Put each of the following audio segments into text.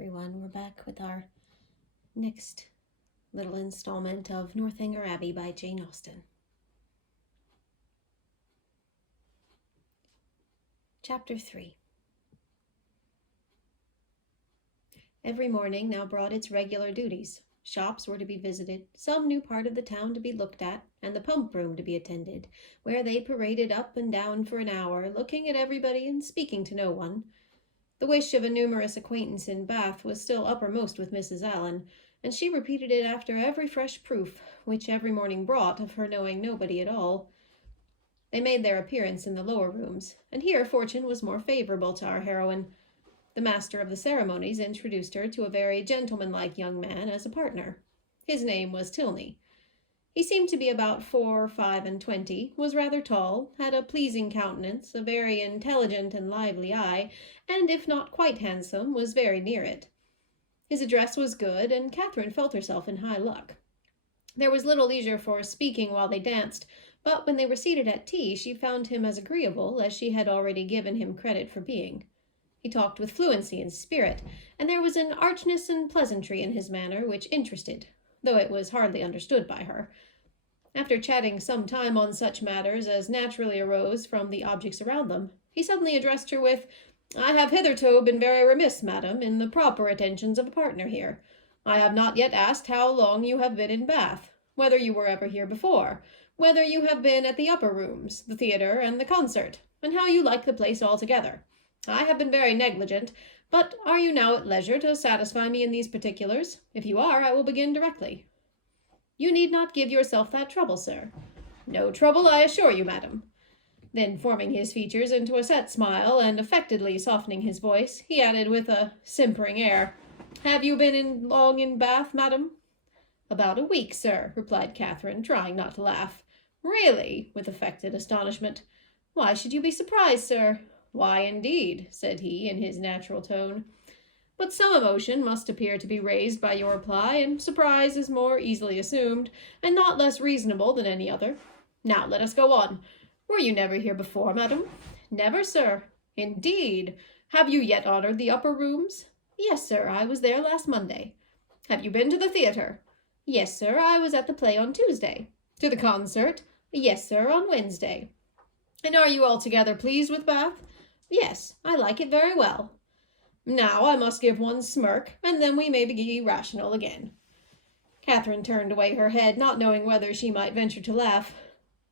everyone. We're back with our next little installment of Northanger Abbey by Jane Austen. Chapter 3. Every morning now brought its regular duties. Shops were to be visited, some new part of the town to be looked at, and the pump room to be attended, where they paraded up and down for an hour, looking at everybody and speaking to no one. The wish of a numerous acquaintance in Bath was still uppermost with Mrs. Allen, and she repeated it after every fresh proof, which every morning brought, of her knowing nobody at all. They made their appearance in the lower rooms, and here fortune was more favourable to our heroine. The master of the ceremonies introduced her to a very gentlemanlike young man as a partner. His name was Tilney. He seemed to be about 4 or 5 and 20, was rather tall, had a pleasing countenance, a very intelligent and lively eye, and if not quite handsome, was very near it. His address was good, and Catherine felt herself in high luck. There was little leisure for speaking while they danced, but when they were seated at tea she found him as agreeable as she had already given him credit for being. He talked with fluency and spirit, and there was an archness and pleasantry in his manner which interested, though it was hardly understood by her. After chatting some time on such matters as naturally arose from the objects around them, he suddenly addressed her with, "I have hitherto been very remiss, madam, in the proper attentions of a partner here. I have not yet asked how long you have been in Bath, whether you were ever here before, whether you have been at the upper rooms, the theatre, and the concert, and how you like the place altogether. I have been very negligent, but are you now at leisure to satisfy me in these particulars? If you are, I will begin directly." "You need not give yourself that trouble, sir." "No trouble, I assure you, madam." Then, forming his features into a set smile, and affectedly softening his voice, he added with a simpering air, "Have you been long in Bath, madam?" "About a week, sir," replied Catherine, trying not to laugh. "Really?" with affected astonishment. "Why should you be surprised, sir?" "Why, indeed?" said he, in his natural tone. "But some emotion must appear to be raised by your reply, and surprise is more easily assumed, and not less reasonable than any other. Now let us go on. Were you never here before, madam?" "Never, sir." "Indeed! Have you yet honoured the upper rooms?" "Yes, sir, I was there last Monday." "Have you been to the theatre?" "Yes, sir, I was at the play on Tuesday." "To the concert?" "Yes, sir, on Wednesday." "And are you altogether pleased with Bath?" "Yes, I like it very well." "Now I must give one smirk, and then we may be rational again." Catherine turned away her head, not knowing whether she might venture to laugh.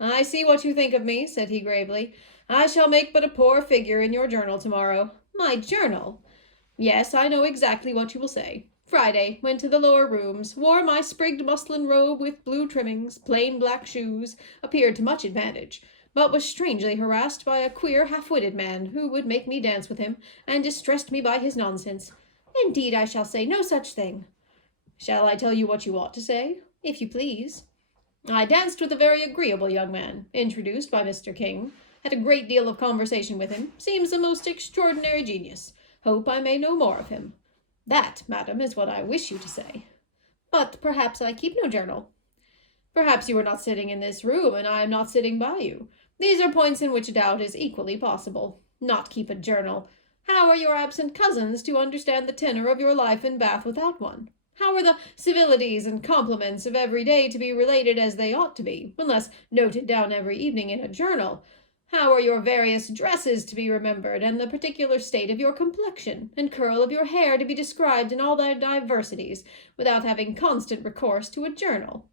"I see what you think of me," said he gravely. "I shall make but a poor figure in your journal tomorrow." "My journal?" "Yes, I know exactly what you will say. Friday, went to the lower rooms, wore my sprigged muslin robe with blue trimmings, plain black shoes, appeared to much advantage, but was strangely harassed by a queer half-witted man, who would make me dance with him, and distressed me by his nonsense." "Indeed, I shall say no such thing." "Shall I tell you what you ought to say?" "If you please." "I danced with a very agreeable young man, introduced by Mr. King. Had a great deal of conversation with him. Seems a most extraordinary genius. Hope I may know more of him." "That, madam, is what I wish you to say." "But perhaps I keep no journal." "Perhaps you are not sitting in this room, and I am not sitting by you. These are points in which doubt is equally possible. Not keep a journal! How are your absent cousins to understand the tenor of your life in Bath without one? How are the civilities and compliments of every day to be related as they ought to be, unless noted down every evening in a journal? How are your various dresses to be remembered, and the particular state of your complexion and curl of your hair to be described in all their diversities, without having constant recourse to a journal?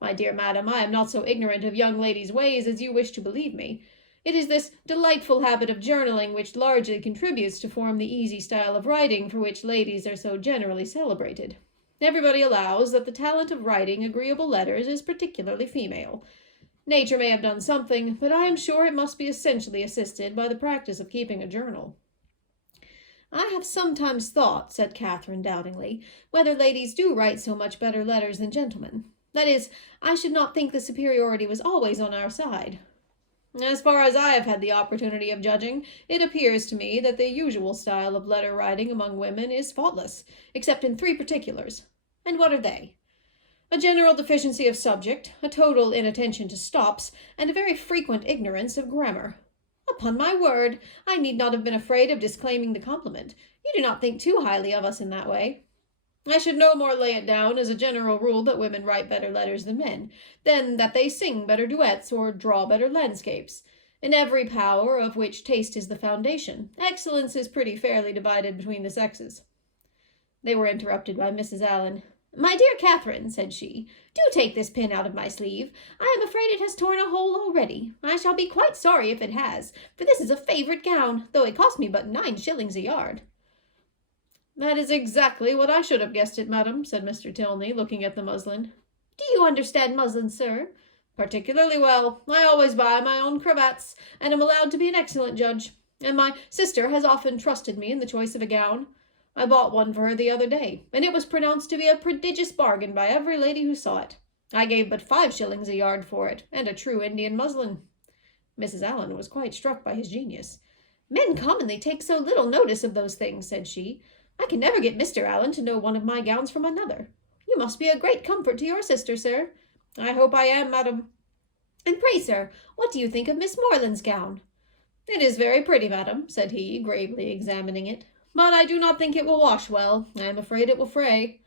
My dear madam, I am not so ignorant of young ladies' ways as you wish to believe me. It is this delightful habit of journaling which largely contributes to form the easy style of writing for which ladies are so generally celebrated. Everybody allows that the talent of writing agreeable letters is particularly female. Nature may have done something, but I am sure it must be essentially assisted by the practice of keeping a journal." "I have sometimes thought," said Catherine doubtingly, "whether ladies do write so much better letters than gentlemen. That is, I should not think the superiority was always on our side." "As far as I have had the opportunity of judging, it appears to me that the usual style of letter-writing among women is faultless, except in 3 particulars." "And what are they?" "A general deficiency of subject, a total inattention to stops, and a very frequent ignorance of grammar." Upon my word, I need not have been afraid of disclaiming the compliment. You do not think too highly of us in that way. I should no more lay it down as a general rule that women write better letters than men, than that they sing better duets or draw better landscapes. In every power of which taste is the foundation, excellence is pretty fairly divided between the sexes. They were interrupted by Mrs. Allen. "My dear Catherine," said she, "do take this pin out of my sleeve. I am afraid it has torn a hole already. I shall be quite sorry if it has, for this is a favourite gown, though it cost me but 9 shillings a yard." "That is exactly what I should have guessed it, madam," said Mr. Tilney, looking at the muslin. "Do you understand muslin, sir?" "Particularly well. I always buy my own cravats, and am allowed to be an excellent judge, and my sister has often trusted me in the choice of a gown. I bought one for her the other day, and it was pronounced to be a prodigious bargain by every lady who saw it. I gave but 5 shillings a yard for it, and a true Indian muslin." Mrs. Allen was quite struck by his genius. "Men commonly take so little notice of those things," said she. "I can never get Mr. Allen to know one of my gowns from another. You must be a great comfort to your sister, sir." "I hope I am, madam." "And pray, sir, what do you think of Miss Moreland's gown?" "It is very pretty, madam," said he, gravely examining it. "But I do not think it will wash well. I am afraid it will fray."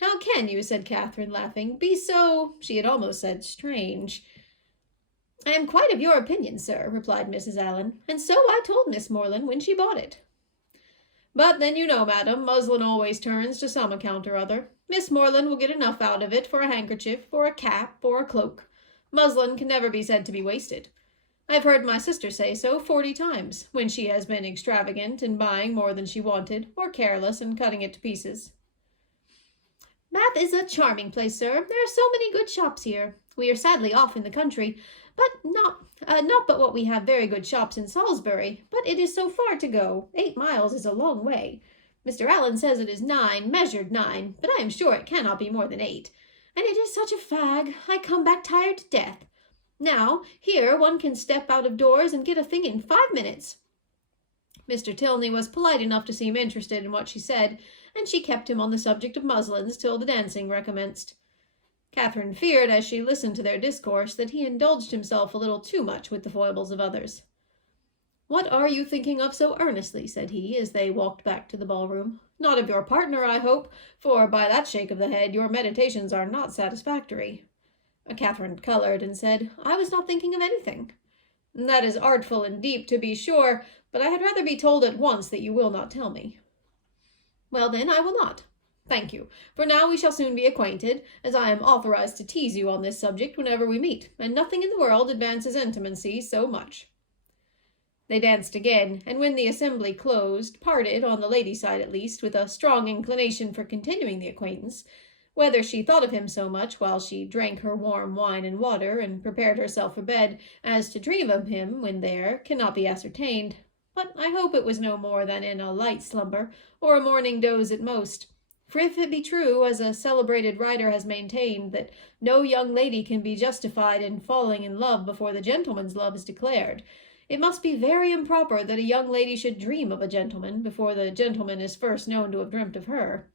"How can you," said Catherine, laughing, "be so—" she had almost said strange. "I am quite of your opinion, sir," replied Mrs. Allen, "and so I told Miss Moreland when she bought it." "But then you know, madam, muslin always turns to some account or other. Miss Moreland will get enough out of it for a handkerchief, or a cap, or a cloak. Muslin can never be said to be wasted. I've heard my sister say so 40 times, when she has been extravagant in buying more than she wanted, or careless in cutting it to pieces." "Bath is a charming place, sir. There are so many good shops here. We are sadly off in the country, but not but what we have very good shops in Salisbury, but it is so far to go. 8 miles is a long way. Mr. Allen says it is 9, measured 9, but I am sure it cannot be more than 8. And it is such a fag. I come back tired to death. Now, here one can step out of doors and get a thing in 5 minutes. Mr. Tilney was polite enough to seem interested in what she said, and she kept him on the subject of muslins till the dancing recommenced. Catherine feared, as she listened to their discourse, that he indulged himself a little too much with the foibles of others. "What are you thinking of so earnestly?" said he, as they walked back to the ballroom. "Not of your partner, I hope, for by that shake of the head your meditations are not satisfactory." Catherine coloured and said, "I was not thinking of anything." "That is artful and deep, to be sure, but I had rather be told at once that you will not tell me." "Well, then, I will not. Thank you, for now we shall soon be acquainted, as I am authorized to tease you on this subject whenever we meet, and nothing in the world advances intimacy so much." They danced again, and when the assembly closed, parted, on the lady's side at least, with a strong inclination for continuing the acquaintance. Whether she thought of him so much while she drank her warm wine and water, and prepared herself for bed, as to dream of him when there, cannot be ascertained. But I hope it was no more than in a light slumber, or a morning doze at most. For if it be true, as a celebrated writer has maintained, that no young lady can be justified in falling in love before the gentleman's love is declared, it must be very improper that a young lady should dream of a gentleman before the gentleman is first known to have dreamt of her.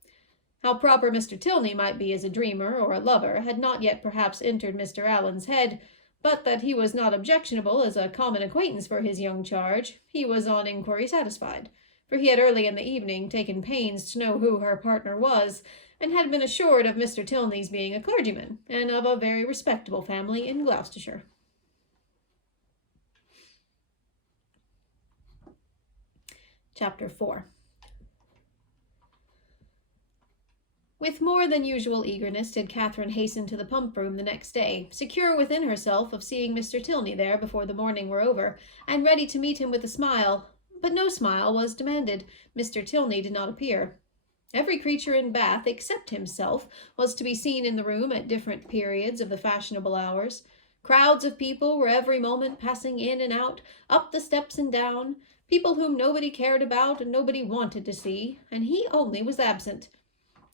How proper Mr. Tilney might be as a dreamer or a lover had not yet perhaps entered Mr. Allen's head, but that he was not objectionable as a common acquaintance for his young charge, he was on inquiry satisfied, for he had early in the evening taken pains to know who her partner was, and had been assured of Mr. Tilney's being a clergyman, and of a very respectable family in Gloucestershire. Chapter 4. With more than usual eagerness did Catherine hasten to the pump-room the next day, secure within herself of seeing Mr. Tilney there before the morning were over, and ready to meet him with a smile. But no smile was demanded. Mr. Tilney did not appear. Every creature in Bath, except himself, was to be seen in the room at different periods of the fashionable hours. Crowds of people were every moment passing in and out, up the steps and down, people whom nobody cared about and nobody wanted to see, and he only was absent.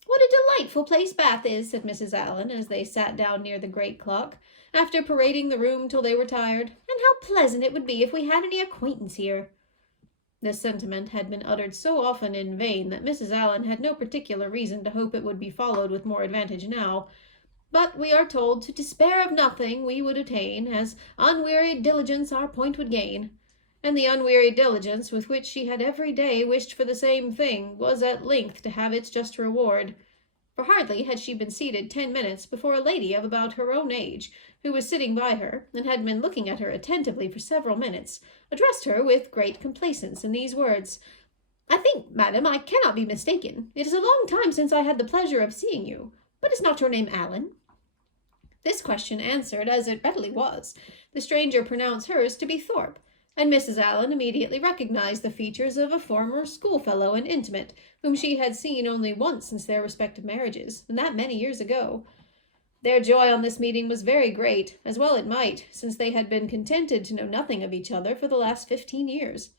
"What a delightful place Bath is," said Mrs. Allen, as they sat down near the great clock, after parading the room till they were tired, "and how pleasant it would be if we had any acquaintance here." This sentiment had been uttered so often in vain that Mrs. Allen had no particular reason to hope it would be followed with more advantage now. But we are told, to despair of nothing we would attain, as unwearied diligence our point would gain. and the unwearied diligence with which she had every day wished for the same thing was at length to have its just reward. For hardly had she been seated 10 minutes before a lady of about her own age, who was sitting by her, and had been looking at her attentively for several minutes, addressed her with great complacence in these words: "I think, madam, I cannot be mistaken. It is a long time since I had the pleasure of seeing you. But is not your name Allen?" This question answered as it readily was. The stranger pronounced hers to be Thorpe, and Mrs. Allen immediately recognized the features of a former schoolfellow and intimate, whom she had seen only once since their respective marriages, and that many years ago. Their joy on this meeting was very great, as well it might, since they had been contented to know nothing of each other for the last 15 years.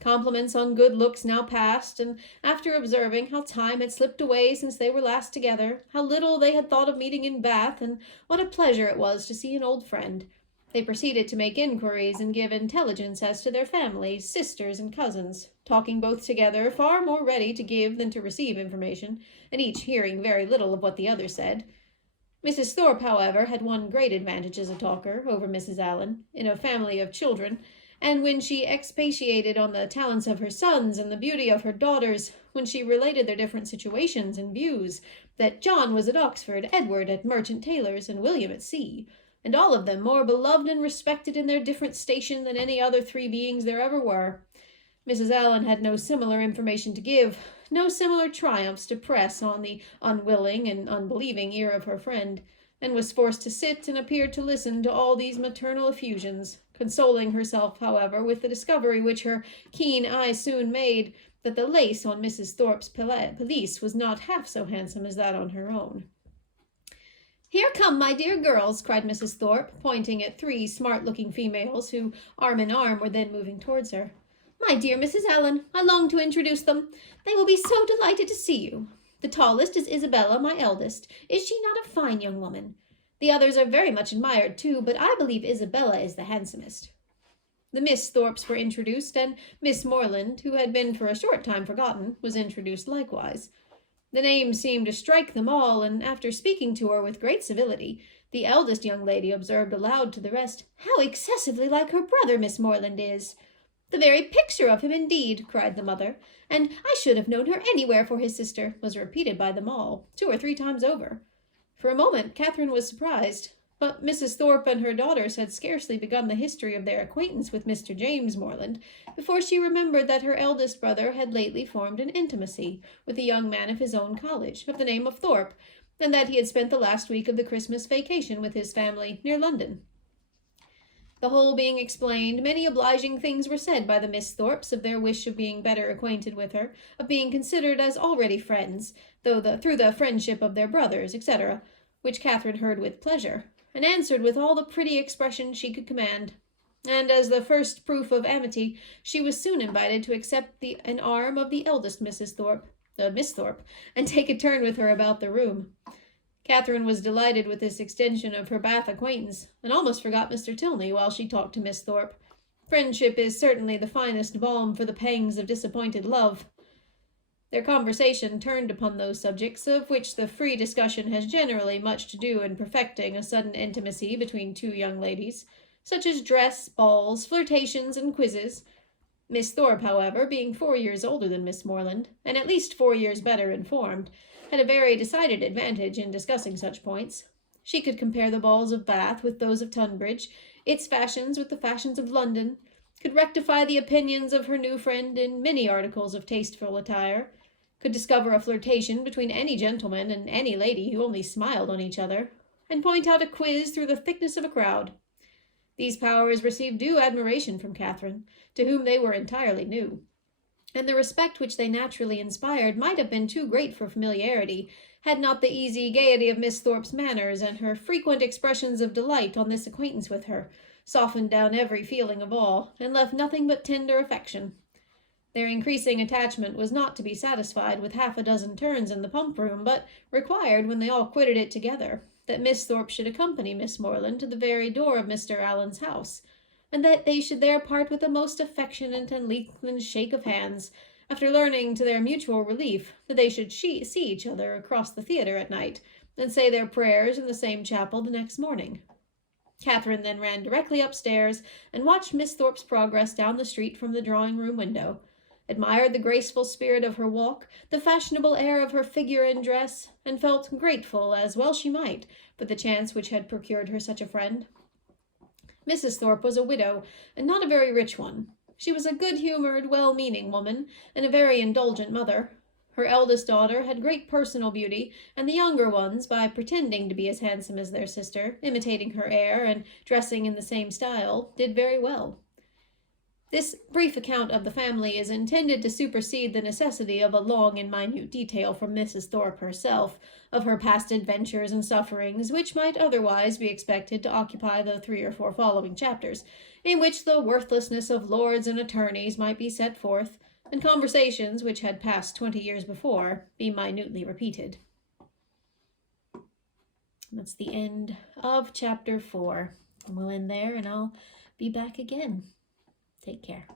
Compliments on good looks now passed, and after observing how time had slipped away since they were last together, how little they had thought of meeting in Bath, and what a pleasure it was to see an old friend, they proceeded to make inquiries and give intelligence as to their families, sisters, and cousins, talking both together, far more ready to give than to receive information, and each hearing very little of what the other said. Mrs. Thorpe, however, had one great advantage as a talker over Mrs. Allen, in a family of children, and when she expatiated on the talents of her sons and the beauty of her daughters, when she related their different situations and views, that John was at Oxford, Edward at Merchant Taylor's, and William at sea, and all of them more beloved and respected in their different station than any other three beings there ever were, Mrs. Allen had no similar information to give, no similar triumphs to press on the unwilling and unbelieving ear of her friend, and was forced to sit and appear to listen to all these maternal effusions, consoling herself, however, with the discovery which her keen eye soon made, that the lace on Mrs. Thorpe's pelisse was not half so handsome as that on her own. "Here come my dear girls," cried Mrs. Thorpe, pointing at three smart-looking females who, arm in arm, were then moving towards her. "My dear Mrs. Allen, I long to introduce them. They will be so delighted to see you. The tallest is Isabella, my eldest. Is she not a fine young woman? The others are very much admired, too, but I believe Isabella is the handsomest." The Miss Thorpes were introduced, and Miss Morland, who had been for a short time forgotten, was introduced likewise. The name seemed to strike them all, and after speaking to her with great civility, the eldest young lady observed aloud to the rest, "How excessively like her brother Miss Morland is!" "The very picture of him, indeed," cried the mother, "and I should have known her anywhere for his sister," was repeated by them all, 2 or 3 times over. For a moment Catherine was surprised, but Mrs. Thorpe and her daughters had scarcely begun the history of their acquaintance with Mr. James Morland before she remembered that her eldest brother had lately formed an intimacy with a young man of his own college, of the name of Thorpe, and that he had spent the last week of the Christmas vacation with his family near London. The whole being explained, many obliging things were said by the Miss Thorpes of their wish of being better acquainted with her, of being considered as already friends, through the friendship of their brothers, etc., which Catherine heard with pleasure, and answered with all the pretty expression she could command. And as the first proof of amity, she was soon invited to accept an arm of the eldest Miss Thorpe, and take a turn with her about the room. Catherine was delighted with this extension of her Bath acquaintance, and almost forgot Mr. Tilney while she talked to Miss Thorpe. Friendship is certainly the finest balm for the pangs of disappointed love. Their conversation turned upon those subjects of which the free discussion has generally much to do in perfecting a sudden intimacy between two young ladies, such as dress, balls, flirtations, and quizzes. Miss Thorpe, however, being 4 years older than Miss Morland, and at least 4 years better informed, had a very decided advantage in discussing such points. She could compare the balls of Bath with those of Tunbridge, its fashions with the fashions of London, could rectify the opinions of her new friend in many articles of tasteful attire, could discover a flirtation between any gentleman and any lady who only smiled on each other, and point out a quiz through the thickness of a crowd. These powers received due admiration from Catherine, to whom they were entirely new, and the respect which they naturally inspired might have been too great for familiarity, had not the easy gaiety of Miss Thorpe's manners and her frequent expressions of delight on this acquaintance with her softened down every feeling of awe, and left nothing but tender affection. Their increasing attachment was not to be satisfied with 6 turns in the pump-room, but required, when they all quitted it together, that Miss Thorpe should accompany Miss Morland to the very door of Mr. Allen's house, and that they should there part with a most affectionate and lengthened shake of hands, after learning to their mutual relief that they should see each other across the theatre at night, and say their prayers in the same chapel the next morning. Catherine then ran directly upstairs and watched Miss Thorpe's progress down the street from the drawing-room window, admired the graceful spirit of her walk, the fashionable air of her figure and dress, and felt grateful, as well she might, for the chance which had procured her such a friend. Mrs. Thorpe was a widow, and not a very rich one. She was a good-humored, well-meaning woman, and a very indulgent mother. Her eldest daughter had great personal beauty, and the younger ones, by pretending to be as handsome as their sister, imitating her air, and dressing in the same style, did very well. This brief account of the family is intended to supersede the necessity of a long and minute detail from Mrs. Thorpe herself, of her past adventures and sufferings, which might otherwise be expected to occupy the 3 or 4 following chapters, in which the worthlessness of lords and attorneys might be set forth, and conversations which had passed 20 years before be minutely repeated. That's the end of chapter 4. And we'll end there, and I'll be back again. Take care.